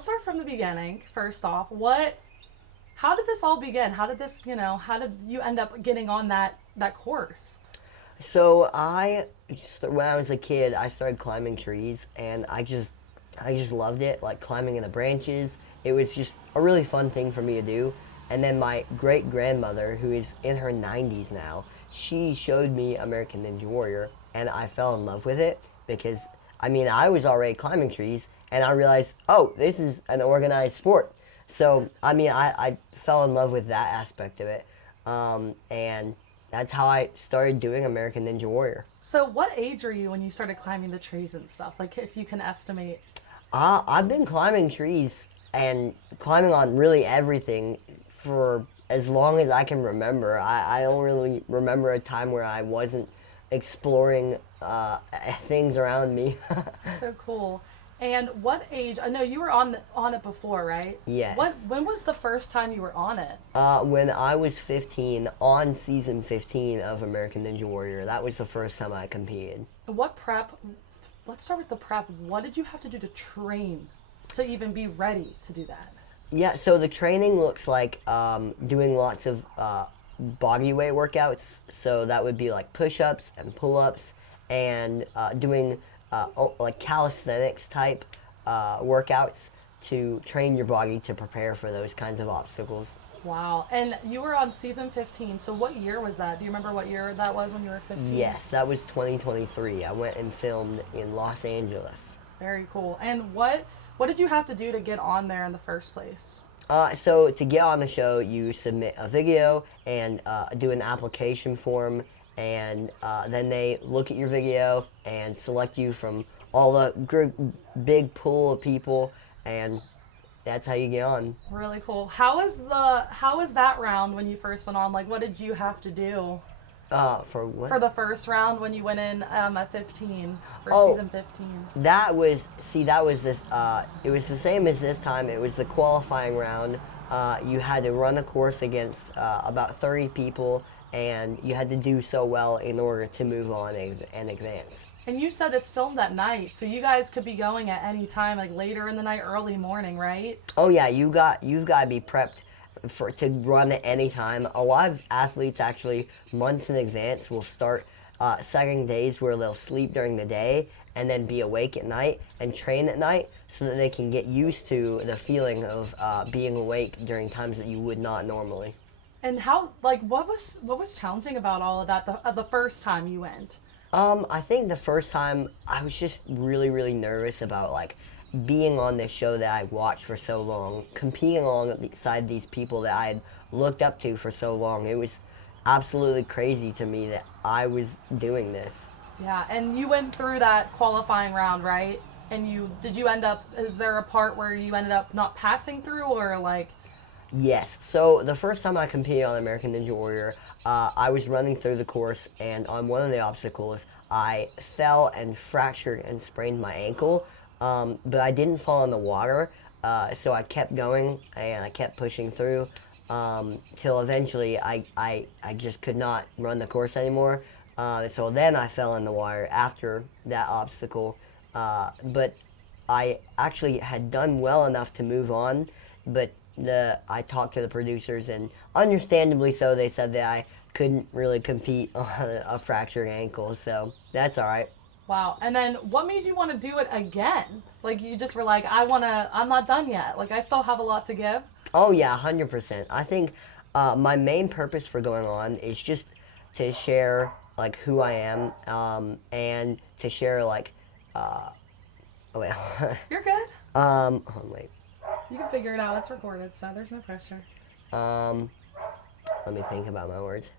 let's start from the beginning. First off, how did this all begin? How did this, how did you end up getting on that course? So when I was a kid, I started climbing trees, and I just loved it, like climbing in the branches. It was just a really fun thing for me to do. And then my great grandmother, who is in her 90s now, she showed me American Ninja Warrior, and I fell in love with it because I was already climbing trees, and I realized, oh, this is an organized sport. So I fell in love with that aspect of it, and that's how I started doing American Ninja Warrior. So what age are you when you started climbing the trees and stuff? Like, if you can estimate. I've been climbing trees and climbing on really everything for as long as I can remember. I don't really remember a time where I wasn't exploring things around me. So cool. And what age? I know you were on it before, right? Yes. When was the first time you were on it? When I was 15, on season 15 of American Ninja Warrior. That was the first time I competed. What prep? Let's start with the prep. What did you have to do to train to even be ready to do that? Yeah, so the training looks like doing lots of body weight workouts. So that would be like push-ups and pull-ups, and doing like calisthenics type workouts to train your body to prepare for those kinds of obstacles. Wow. And you were on season 15. So what year was that? Do you remember what year that was when you were 15? Yes, that was 2023. I went and filmed in Los Angeles. Very cool. And what did you have to do to get on there in the first place? So to get on the show, you submit a video and do an application form, and then they look at your video and select you from all the big pool of people, and that's how you get on. Really cool. How was that round when you first went on? Like, what did you have to do? For what? For the first round when you went in at 15 for season 15. That was this. It was the same as this time. It was the qualifying round. You had to run a course against about 30 people, and you had to do so well in order to move on and advance. And you said it's filmed at night, so you guys could be going at any time, like later in the night, early morning, right? Oh yeah, you've got to be prepped to run at any time. A lot of athletes actually months in advance will start setting days where they'll sleep during the day and then be awake at night and train at night, so that they can get used to the feeling of being awake during times that you would not normally. And what was challenging about all of that the first time you went? I think the first time I was just really, really nervous about like being on this show that I watched for so long, competing alongside these people that I had looked up to for so long. It was absolutely crazy to me that I was doing this. Yeah, and you went through that qualifying round, right? And is there a part where you ended up not passing through, or like? Yes. So the first time I competed on American Ninja Warrior, I was running through the course, and on one of the obstacles, I fell and fractured and sprained my ankle. But I didn't fall in the water, so I kept going and I kept pushing through till eventually I just could not run the course anymore. So then I fell in the water after that obstacle. But I actually had done well enough to move on, but I talked to the producers, and understandably so, they said that I couldn't really compete on a fractured ankle, so that's all right. Wow. And then what made you want to do it again? Like, you just were like, I'm not done yet. Like, I still have a lot to give. Oh yeah, 100%. I think my main purpose for going on is just to share like who I am, and to share like, oh wait. You're good. Oh wait. You can figure it out. It's recorded, so there's no pressure. Let me think about my words.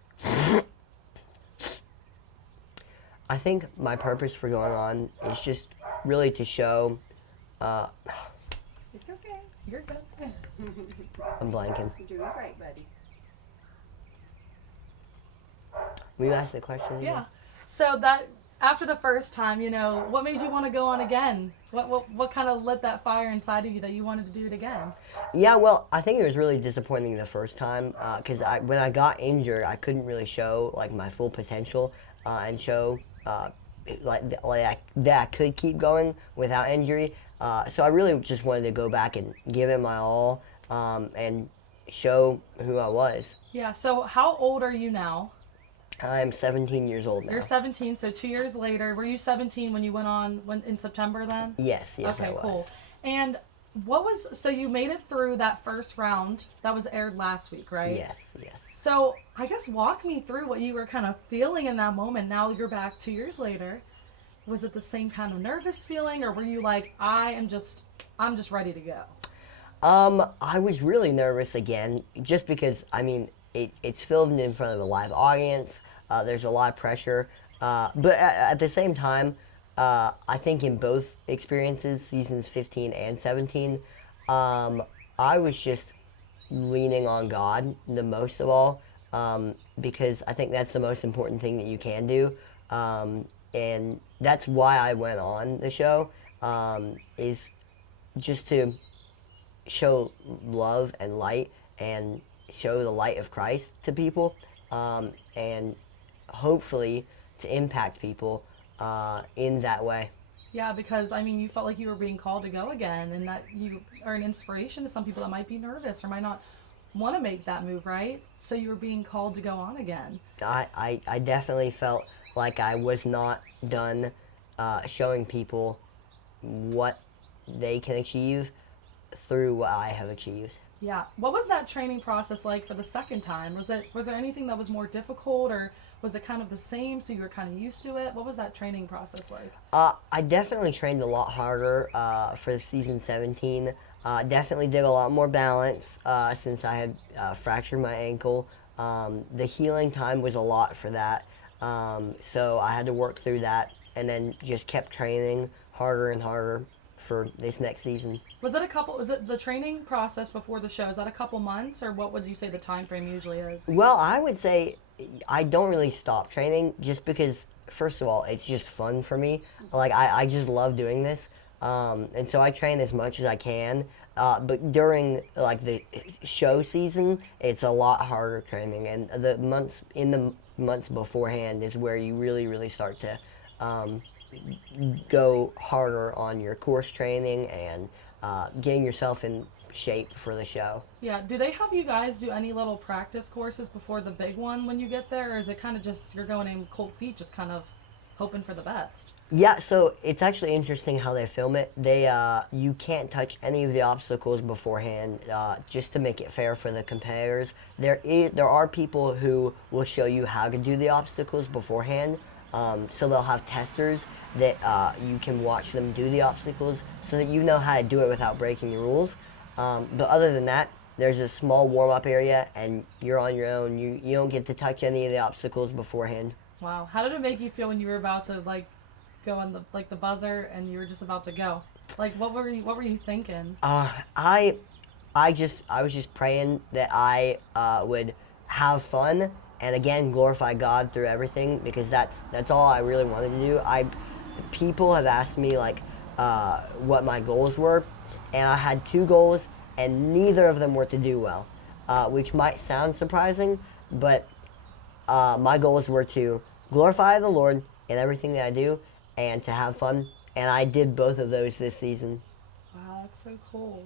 I think my purpose for going on is just really to show. It's okay. You're good. I'm blanking. You're doing great, buddy. Will you ask the question again? Yeah. So that after the first time, what made you want to go on again? What kind of lit that fire inside of you that you wanted to do it again? Yeah, well, I think it was really disappointing the first time because when I got injured, I couldn't really show like my full potential and show that I could keep going without injury. So I really just wanted to go back and give it my all, and show who I was. Yeah. So how old are you now? I'm 17 years old now. You're 17, so 2 years later. Were you 17 when you went on in September then? Yes, I Okay, was. cool. And so you made it through that first round that was aired last week, right? Yes, yes. So I guess walk me through what you were kind of feeling in that moment. Now you're back 2 years later. Was it the same kind of nervous feeling, or were you like, I'm just ready to go? I was really nervous again, just because, I mean, it's filmed in front of a live audience. There's a lot of pressure. But at the same time, I think in both experiences, seasons 15 and 17, I was just leaning on God the most of all, because I think that's the most important thing that you can do. And that's why I went on the show, is just to show love and light and show the light of Christ to people, and hopefully to impact people in that way. Yeah, because I mean, you felt like you were being called to go again, and that you are an inspiration to some people that might be nervous or might not want to make that move, right? So you were being called to go on again. I definitely felt like I was not done showing people what they can achieve through what I have achieved. Yeah. What was that training process like for the second time? Was there anything that was more difficult, or was it kind of the same so you were kind of used to it? What was that training process like? I definitely trained a lot harder for season 17. Definitely did a lot more balance since I had fractured my ankle. The healing time was a lot for that. So I had to work through that, and then just kept training harder and harder for this next season. Was it the training process before the show? Is that a couple months, or what would you say the time frame usually is? Well, I would say I don't really stop training, just because, first of all, it's just fun for me. Like, I just love doing this. And so I train as much as I can. But during, like, the show season, it's a lot harder training. And the months beforehand is where you really, really start to go harder on your course training and getting yourself in shape for the show. Yeah. Do they have you guys do any little practice courses before the big one when you get there, or is it kind of just you're going in cold feet, just kind of hoping for the best? Yeah, so it's actually interesting how they film it. You can't touch any of the obstacles beforehand, just to make it fair for the competitors. There are people who will show you how to do the obstacles beforehand. So they'll have testers that you can watch them do the obstacles, so that you know how to do it without breaking the rules. But other than that, there's a small warm-up area, and you're on your own. You don't get to touch any of the obstacles beforehand. Wow. How did it make you feel when you were about to go on the buzzer and you were just about to go? Like, what were you thinking? I was just praying that I would have fun, and again glorify God through everything, because that's all I really wanted to do. People have asked me what my goals were, and I had 2 goals, and neither of them were to do well, which might sound surprising, but my goals were to glorify the Lord in everything that I do, and to have fun, and I did both of those this season. Wow, that's so cool.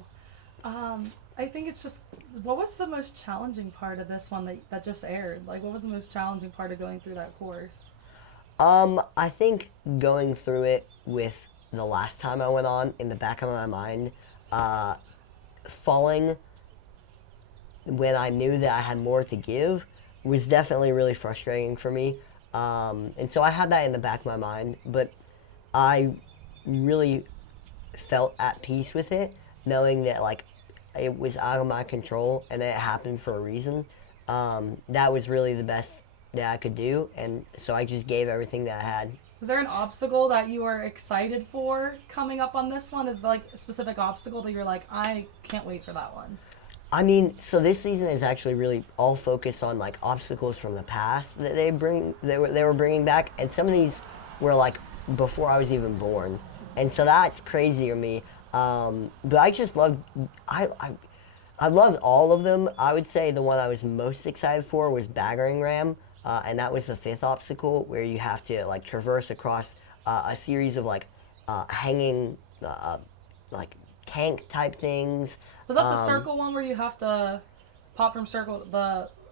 I think it's just, what was the most challenging part of this one that just aired? Like, what was the most challenging part of going through that course? I think going through it with the last time I went on, in the back of my mind, falling when I knew that I had more to give was definitely really frustrating for me. And so I had that in the back of my mind, but I really felt at peace with it, knowing that it was out of my control and that it happened for a reason. That was really the best that I could do, and so I just gave everything that I had. Is there an obstacle that you are excited for coming up on this one? Is there a specific obstacle that you're like, I can't wait for that one? I mean, so this season is actually really all focused on obstacles from the past that they were bringing back, and some of these were before I was even born, and so that's crazy to me. But I just loved I loved all of them. I would say the one I was most excited for was Battering Ram, and that was the 5th obstacle, where you have to traverse across a series of hanging like tank type things. Was that the circle one where you have to pop from circle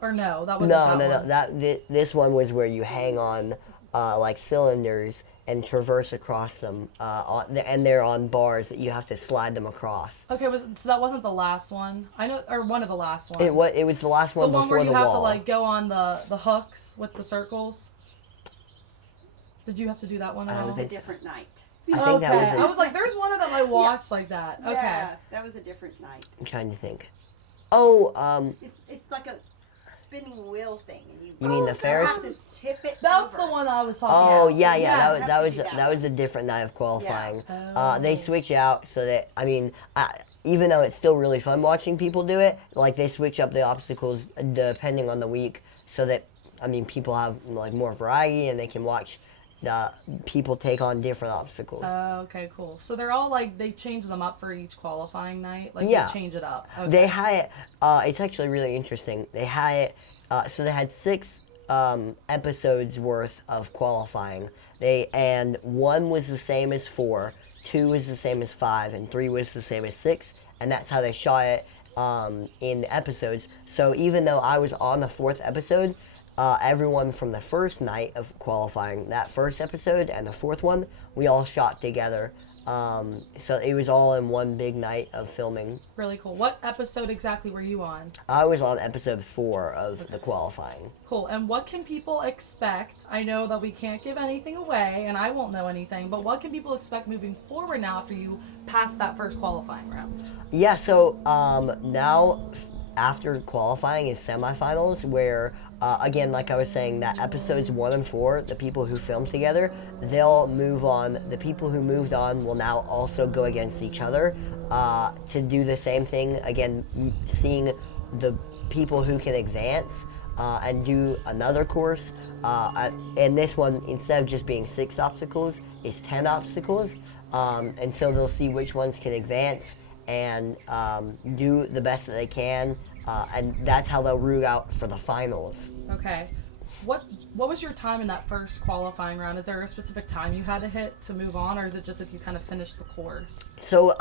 or no? That wasn't No, that one. This one was where you hang on like cylinders and traverse across them, and they're on bars that you have to slide them across. Okay, so that wasn't the last one. I know, or one of the last ones. It was the last one the one before where you the have wall. to like go on the hooks with the circles. Did you have to do that one at all? That was a different night. I think that was. I was like, there's one of them I watched like that. Okay. Yeah, that was a different night. I'm trying to think. Oh, It's like a spinning wheel thing, and you mean the Ferris? have to tip it That's over. the one I was talking Oh about. yeah. Yes. That was a different night of qualifying. Yeah. They switch out so that even though it's still really fun watching people do it, like they switch up the obstacles depending on the week, so that people have like more variety and they can watch people take on different obstacles. Oh, okay, cool. So they're all like, they change them up for each qualifying night? Like, Yeah. they change it up? Okay. They had it, it's actually really interesting. They had it, so they had 6 episodes worth of qualifying. And 1 was the same as 4, 2 was the same as 5, and 3 was the same as 6. And that's how they shot it in the episodes. So even though I was on the 4th episode, everyone from the first night of qualifying, that first episode and the 4th one, we all shot together. So it was all in one big night of filming. Really cool. What episode exactly were you on? I was on episode 4 of the qualifying. Cool. And what can people expect? I know that we can't give anything away, and I won't know anything, but what can people expect moving forward now after you pass that first qualifying round? Yeah, so now after qualifying is semifinals, where again, like I was saying, that episodes 1 and 4, the people who filmed together, they'll move on. The people who moved on will now also go against each other to do the same thing. Again, seeing the people who can advance and do another course. And this one, instead of just being 6 obstacles, is 10 obstacles. And so they'll see which ones can advance and do the best that they can. And that's how they'll root out for the finals. Okay. What was your time in that first qualifying round? Is there a specific time you had to hit to move on, or is it just if you kind of finished the course? So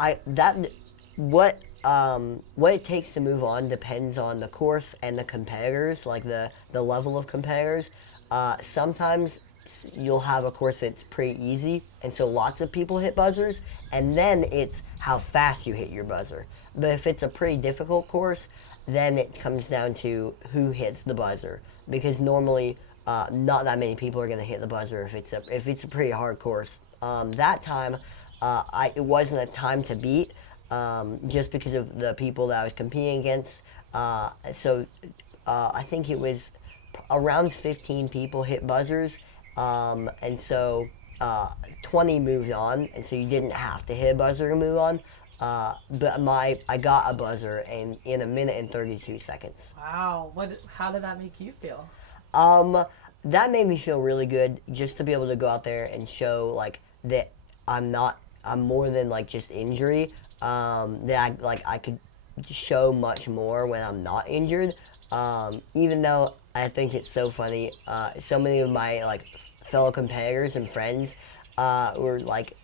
what it takes to move on depends on the course and the competitors, like the level of competitors. Sometimes you'll have a course that's pretty easy, and so lots of people hit buzzers, and then it's how fast you hit your buzzer. But if it's a pretty difficult course, then it comes down to who hits the buzzer, because normally not that many people are going to hit the buzzer if it's a pretty hard course. That time, it wasn't a time to beat, just because of the people that I was competing against. So I think it was around 15 people hit buzzers, and so 20 moved on, and so you didn't have to hit a buzzer to move on. But I got a buzzer in 1 minute and 32 seconds. Wow. How did that make you feel? That made me feel really good, just to be able to go out there and show like that I'm more than like just injury. That I could show much more when I'm not injured. Even though I think it's so funny, so many of my like fellow competitors and friends were like,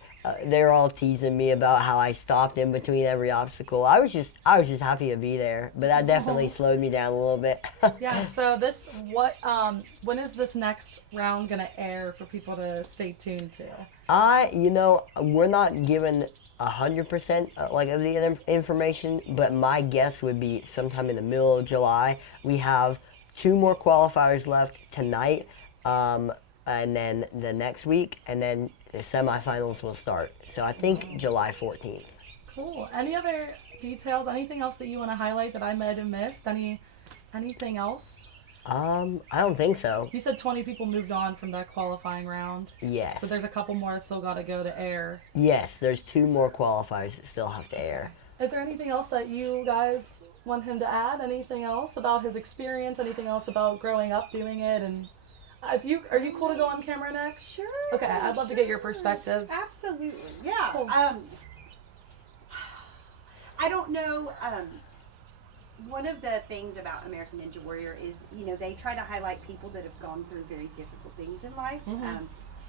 they're all teasing me about how I stopped in between every obstacle. I was just happy to be there, but that definitely slowed me down a little bit. Yeah. So when is this next round gonna air for people to stay tuned to? We're not given 100% like of the information, but my guess would be sometime in the middle of July. We have 2 more qualifiers left tonight, and then the next week, and then the semifinals will start. So I think July 14th. Cool. Any other details? Anything else that you want to highlight that I might have missed? Anything else? I don't think so. You said 20 people moved on from that qualifying round. Yes. So there's a couple more that still got to go to air. Yes, there's 2 more qualifiers that still have to air. Is there anything else that you guys want him to add? Anything else about his experience? Anything else about growing up doing it? And are you cool to go on camera next? Sure. Okay, I'd love to get your perspective. Absolutely. Yeah. Cool. I don't know. One of the things about American Ninja Warrior is, they try to highlight people that have gone through very difficult things in life. Mm-hmm.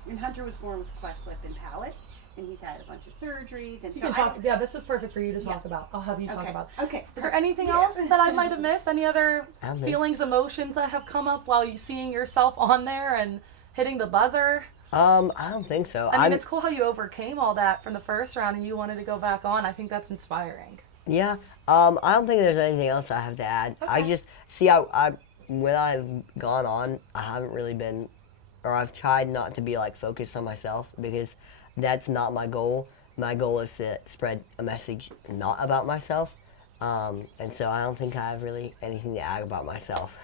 And Hunter was born with cleft lip and palate, and he's had a bunch of surgeries. And You so can talk. Yeah, this is perfect for you to talk about. I'll have you talk Okay. about. Okay. Is there anything else that I might have missed? Any other I don't think- feelings, emotions that have come up while you seeing yourself on there and hitting the buzzer? I don't think so. I mean, it's cool how you overcame all that from the first round and you wanted to go back on. I think that's inspiring. Yeah. I don't think there's anything else I have to add. I Okay. just see I when I've gone on, I haven't really been, or I've tried not to be like focused on myself because that's not my goal. My goal is to spread a message not about myself. And so I don't think I have really anything to add about myself.